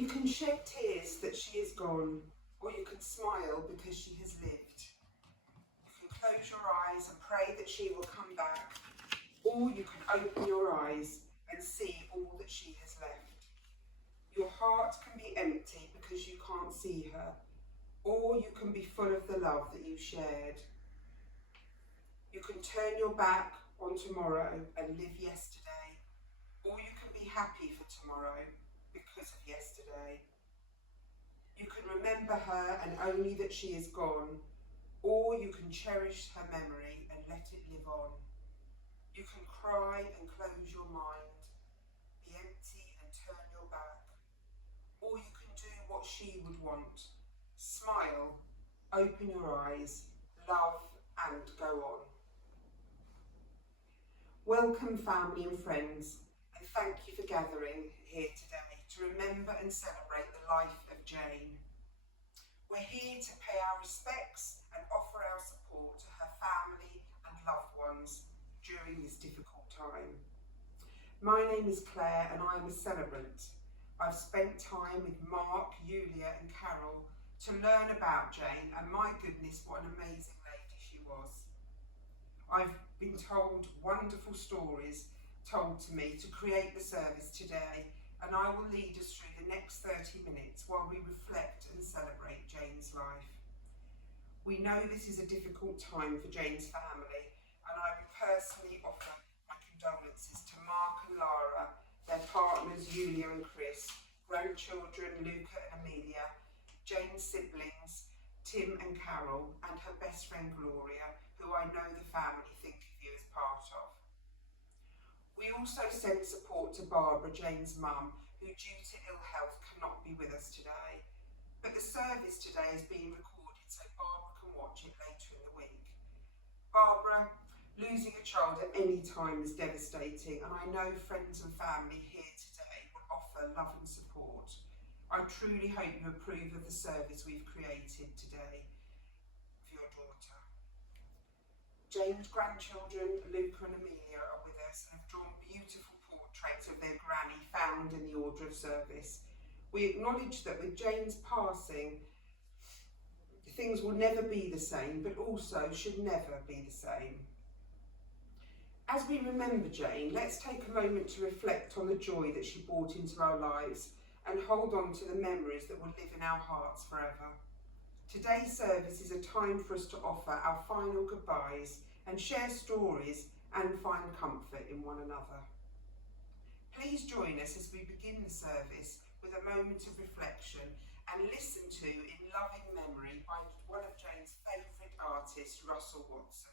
You can shed tears that she is gone, or you can smile because she has lived. You can close your eyes and pray that she will come back, or you can open your eyes and see all that she has left. Your heart can be empty because you can't see her, or you can be full of the love that you shared. You can turn your back on tomorrow and live yesterday, or you can be happy for tomorrow because of yesterday. You can remember her and only that she is gone, or you can cherish her memory and let it live on. You can cry and close your mind, be empty and turn your back, or you can do what she would want, smile, open your eyes, love and go on. Welcome family and friends, and thank you for gathering here today to remember and celebrate the life of Jane. We're here to pay our respects and offer our support to her family and loved ones during this difficult time. My name is Claire and I am a celebrant. I've spent time with Mark, Julia and Carol to learn about Jane, and my goodness, what an amazing lady she was. I've been told wonderful stories told to me to create the service today, and I will lead us through the next 30 minutes while we reflect and celebrate Jane's life. We know this is a difficult time for Jane's family, and I would personally offer my condolences to Mark and Lara, their partners Julia and Chris, grandchildren Luca and Amelia, Jane's siblings Tim and Carol, and her best friend Gloria, who I know the family think of you as part of. We also send support to Barbara, Jane's mum, who due to ill health cannot be with us today. But the service today is being recorded so Barbara can watch it later in the week. Barbara, losing a child at any time is devastating, and I know friends and family here today will offer love and support. I truly hope you approve of the service we've created today for your daughter. Jane's grandchildren, Luca and Amelia, are with us and have drawn beautiful portraits of their granny found in the order of service. We acknowledge that with Jane's passing, things will never be the same, but also should never be the same. As we remember Jane, let's take a moment to reflect on the joy that she brought into our lives and hold on to the memories that will live in our hearts forever. Today's service is a time for us to offer our final goodbyes and share stories and find comfort in one another. Please join us as we begin the service with a moment of reflection and listen to In Loving Memory by one of Jane's favourite artists, Russell Watson.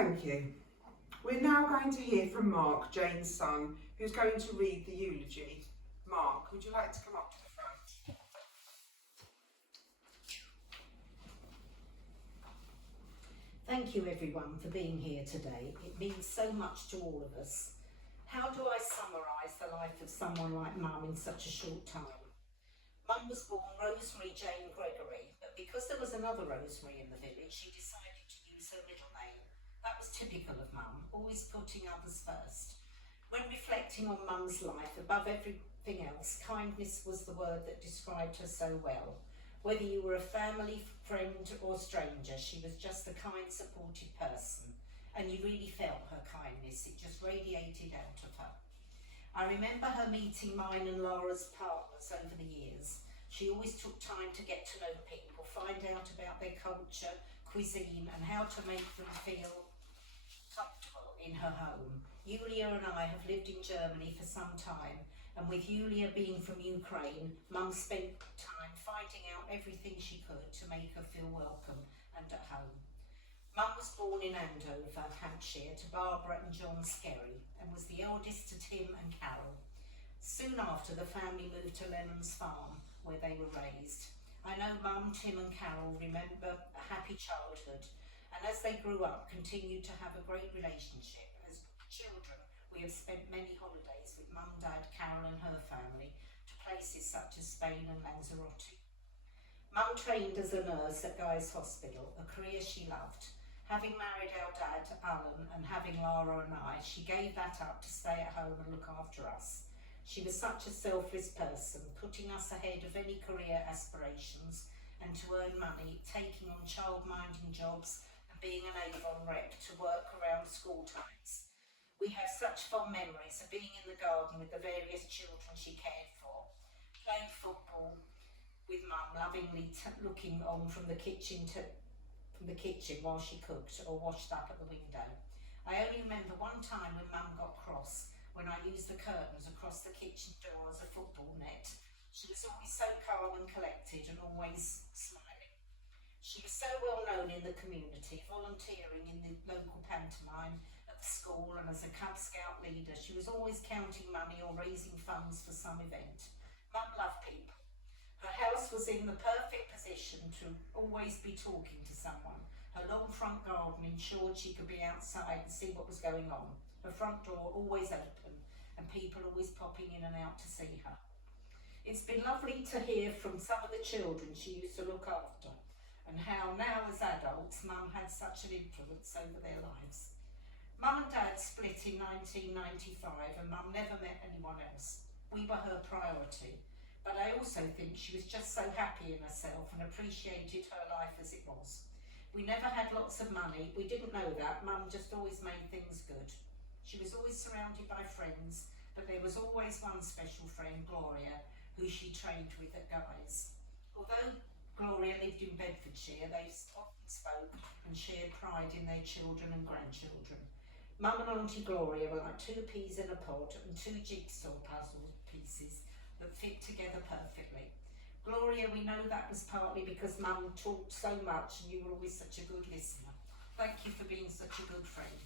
Thank you. We're now going to hear from Mark, Jane's son, who's going to read the eulogy. Mark, would you like to come up to the front? Thank you everyone for being here today. It means so much to all of us. How do I summarise the life of someone like Mum in such a short time? Mum was born Rosemary Jane Gregory, but because there was another Rosemary in the village, she decided to use her middle name. That was typical of Mum, always putting others first. When reflecting on Mum's life, above everything else, kindness was the word that described her so well. Whether you were a family, friend or stranger, she was just a kind, supportive person, and you really felt her kindness. It just radiated out of her. I remember her meeting mine and Laura's partners over the years. She always took time to get to know people, find out about their culture, cuisine, and how to make them feel comfortable in her home. Julia and I have lived in Germany for some time, and with Julia being from Ukraine, Mum spent time finding out everything she could to make her feel welcome and at home. Mum was born in Andover, Hampshire, to Barbara and John Skerry, and was the eldest to Tim and Carol. Soon after, the family moved to Lennon's Farm, where they were raised. I know Mum, Tim and Carol remember a happy childhood, and as they grew up continued to have a great relationship. As children we have spent many holidays with Mum, Dad, Carol and her family to places such as Spain and Lanzarote. Mum trained as a nurse at Guy's Hospital, a career she loved. Having married our dad, Alan, and having Lara and I, she gave that up to stay at home and look after us. She was such a selfless person, putting us ahead of any career aspirations and to earn money, taking on child-minding jobs and being an Avon rep to work around school times. We have such fond memories of being in the garden with the various children she cared for, playing football with Mum, lovingly looking on from the kitchen while she cooked or washed up at the window. I only remember one time when Mum got cross when I used the curtains across the kitchen door as a football net. She was always so calm and collected and always smiling. She was so well known in the community, volunteering in the local pantomime at the school and as a Cub Scout leader. She was always counting money or raising funds for some event. Mum loved people. Her house was in the perfect position to always be talking to someone. Her long front garden ensured she could be outside and see what was going on. Her front door always open and people always popping in and out to see her. It's been lovely to hear from some of the children she used to look after and how now as adults Mum had such an influence over their lives. Mum and Dad split in 1995 and Mum never met anyone else. We were her priority, but I also think she was just so happy in herself and appreciated her life as it was. We never had lots of money, we didn't know that. Mum just always made things good. She was always surrounded by friends, but there was always one special friend, Gloria, who she trained with at Guy's. Although Gloria lived in Bedfordshire, they often spoke and shared pride in their children and grandchildren. Mum and Auntie Gloria were like two peas in a pod and two jigsaw puzzle pieces that fit together perfectly. Gloria, we know that was partly because Mum talked so much and you were always such a good listener. Thank you for being such a good friend.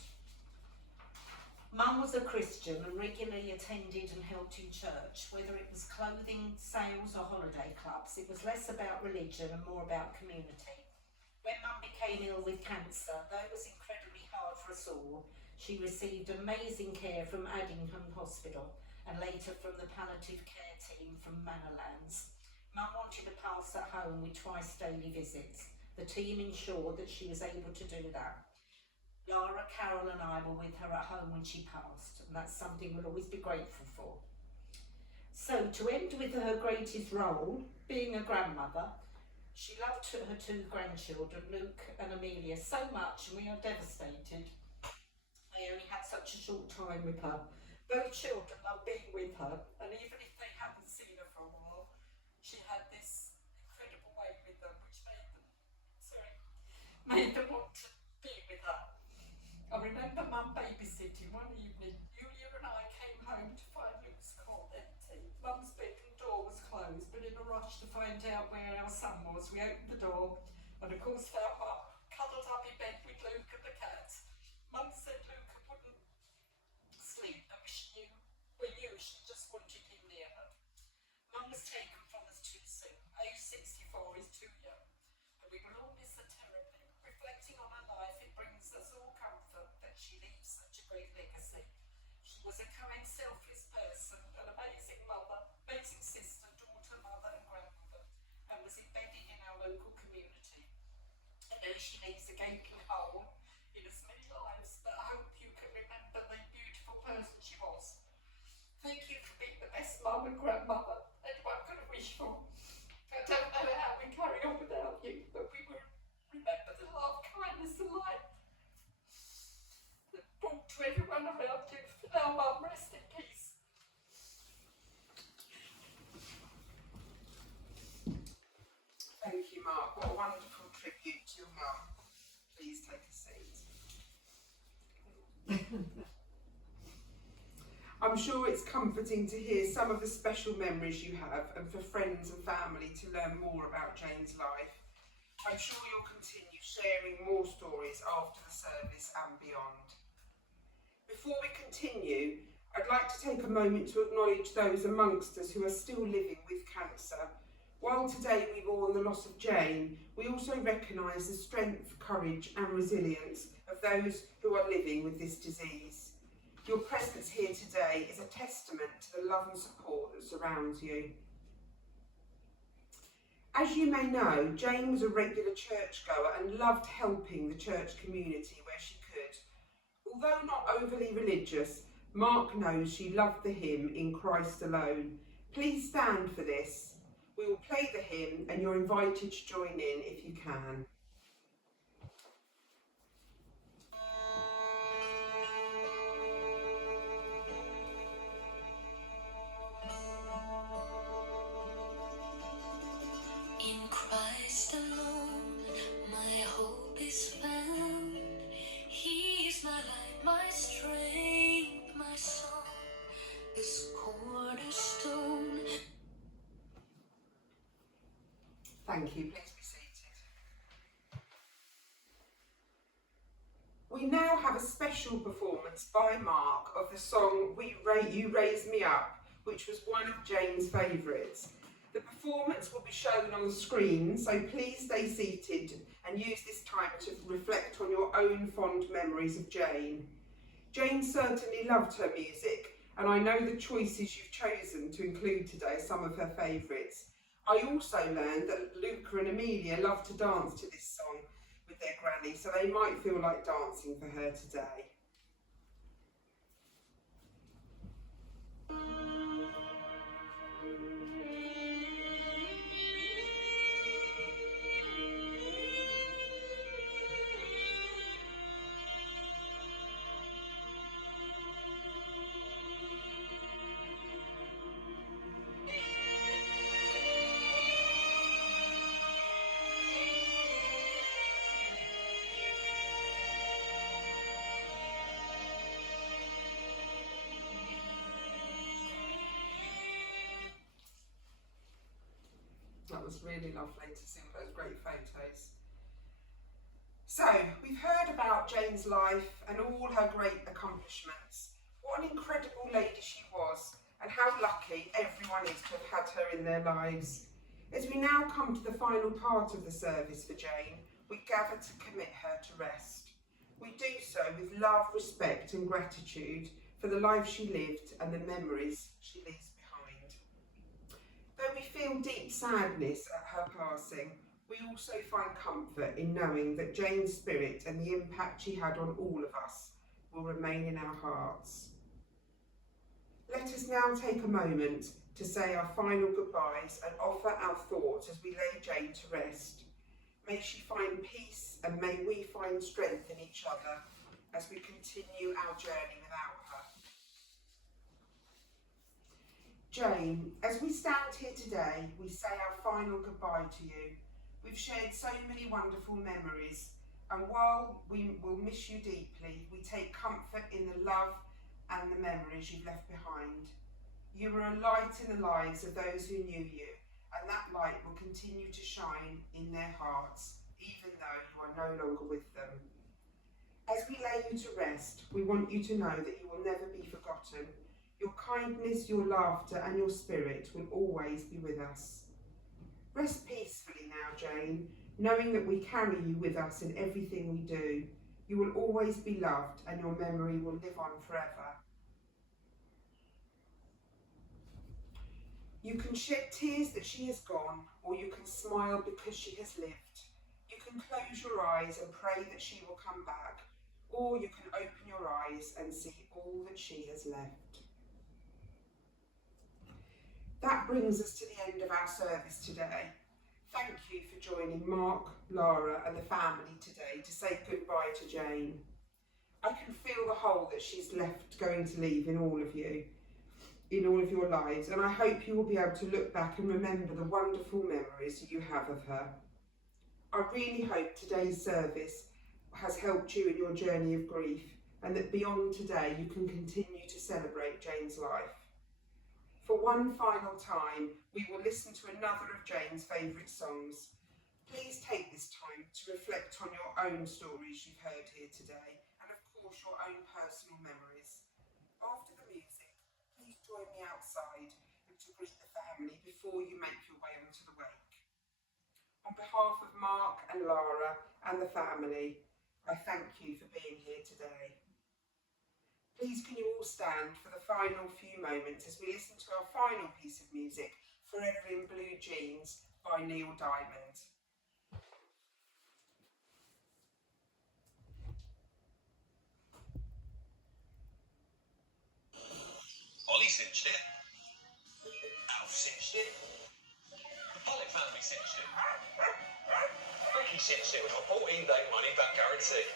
Mum was a Christian and regularly attended and helped in church. Whether it was clothing, sales or holiday clubs, it was less about religion and more about community. When Mum became ill with cancer, though it was incredibly hard for us all, she received amazing care from Addingham Hospital and later from the palliative care team from Manorlands. Mum wanted a pass at home with twice daily visits. The team ensured that she was able to do that. Lara, Carol and I were with her at home when she passed, and that's something we'll always be grateful for. So, to end with her greatest role, being a grandmother, she loved her two grandchildren, Luke and Amelia, so much, and we are devastated. They only had such a short time with her. Both children loved being with her, and even if they hadn't seen her for a while, she had this incredible way with them, which made them want to be with her. I remember Mum babysitting one evening. Julia and I came home to find Luke's cot empty. Mum's bedroom door was closed, but in a rush to find out where our son was, we opened the door and of course found Mum cuddled up in bed with Luke and the cat. Mum said Luke wouldn't sleep and we knew she just wanted him near her. Mum was taken from us too soon. Age 64 is too young, and we will all miss her terribly. Reflecting on her life, it brings us all comfort that she leaves such a great legacy. She was a kind, selfless person, an amazing mother, amazing sister, daughter, mother and grandmother, and was embedded in our local community. I know she leaves a gaping hole in as many lives, but I hope you can remember the beautiful person she was. Thank you for being the best mum and grandmother anyone could have wished for. I don't know how we carry on without you, but we will remember the love, kindness and light that brought to everyone around you. Now, Mum, rest in peace. Thank you, Mark. What a wonderful tribute to your mum. Please take a seat. I'm sure it's comforting to hear some of the special memories you have and for friends and family to learn more about Jane's life. I'm sure you'll continue sharing more stories after the service and beyond. Before we continue, I'd like to take a moment to acknowledge those amongst us who are still living with cancer, While today we mourn the loss of Jane, we also recognise the strength, courage and resilience of those who are living with this disease. Your presence here today is a testament to the love and support that surrounds you. As you may know, Jane was a regular churchgoer and loved helping the church community where she could. Although not overly religious, Mark knows she loved the hymn "In Christ Alone." Please stand for this. We will play the hymn and you're invited to join in if you can. In Christ alone, my hope is found. He is my light, my strength, my song, this cornerstone. Thank you. Please be seated. We now have a special performance by Mark of the song You Raise Me Up, which was one of Jane's favourites. The performance will be shown on the screen, so please stay seated and use this time to reflect on your own fond memories of Jane. Jane certainly loved her music, and I know the choices you've chosen to include today are some of her favourites. I also learned that Luca and Amelia love to dance to this song with their granny, so they might feel like dancing for her today. That was really lovely to see all those great photos. So, we've heard about Jane's life and all her great accomplishments. What an incredible lady she was, and how lucky everyone is to have had her in their lives. As we now come to the final part of the service for Jane, we gather to commit her to rest. We do so with love, respect and gratitude for the life she lived and the memories she leaves behind. Though we feel deep sadness at her passing, we also find comfort in knowing that Jane's spirit and the impact she had on all of us will remain in our hearts. Let us now take a moment to say our final goodbyes and offer our thoughts as we lay Jane to rest. May she find peace and may we find strength in each other as we continue our journey without her. Jane, as we stand here today, we say our final goodbye to you. We've shared so many wonderful memories, and while we will miss you deeply, we take comfort in the love and the memories you've left behind. You were a light in the lives of those who knew you, and that light will continue to shine in their hearts, even though you are no longer with them. As we lay you to rest, we want you to know that you will never be forgotten. Your kindness, your laughter and your spirit will always be with us. Rest peacefully now, Jane, knowing that we carry you with us in everything we do. You will always be loved and your memory will live on forever. You can shed tears that she has gone, or you can smile because she has lived. You can close your eyes and pray that she will come back, or you can open your eyes and see all that she has left. That brings us to the end of our service today. Thank you for joining Mark, Lara and the family today to say goodbye to Jane. I can feel the hole that she's going to leave in all of you, in all of your lives, and I hope you will be able to look back and remember the wonderful memories you have of her. I really hope today's service has helped you in your journey of grief, and that beyond today you can continue to celebrate Jane's life. For one final time, we will listen to another of Jane's favourite songs. Please take this time to reflect on your own stories you've heard here today, and of course your own personal memories. After the music, please join me outside and to greet the family before you make your way onto the wake. On behalf of Mark and Lara and the family, I thank you for being here today. Please can you all stand for the final few moments as we listen to our final piece of music, Forever in Blue Jeans by Neil Diamond. Ollie cinched it. Alf cinched it. The Pollock family cinched it. Becky cinched it with a 14-day money-back guarantee.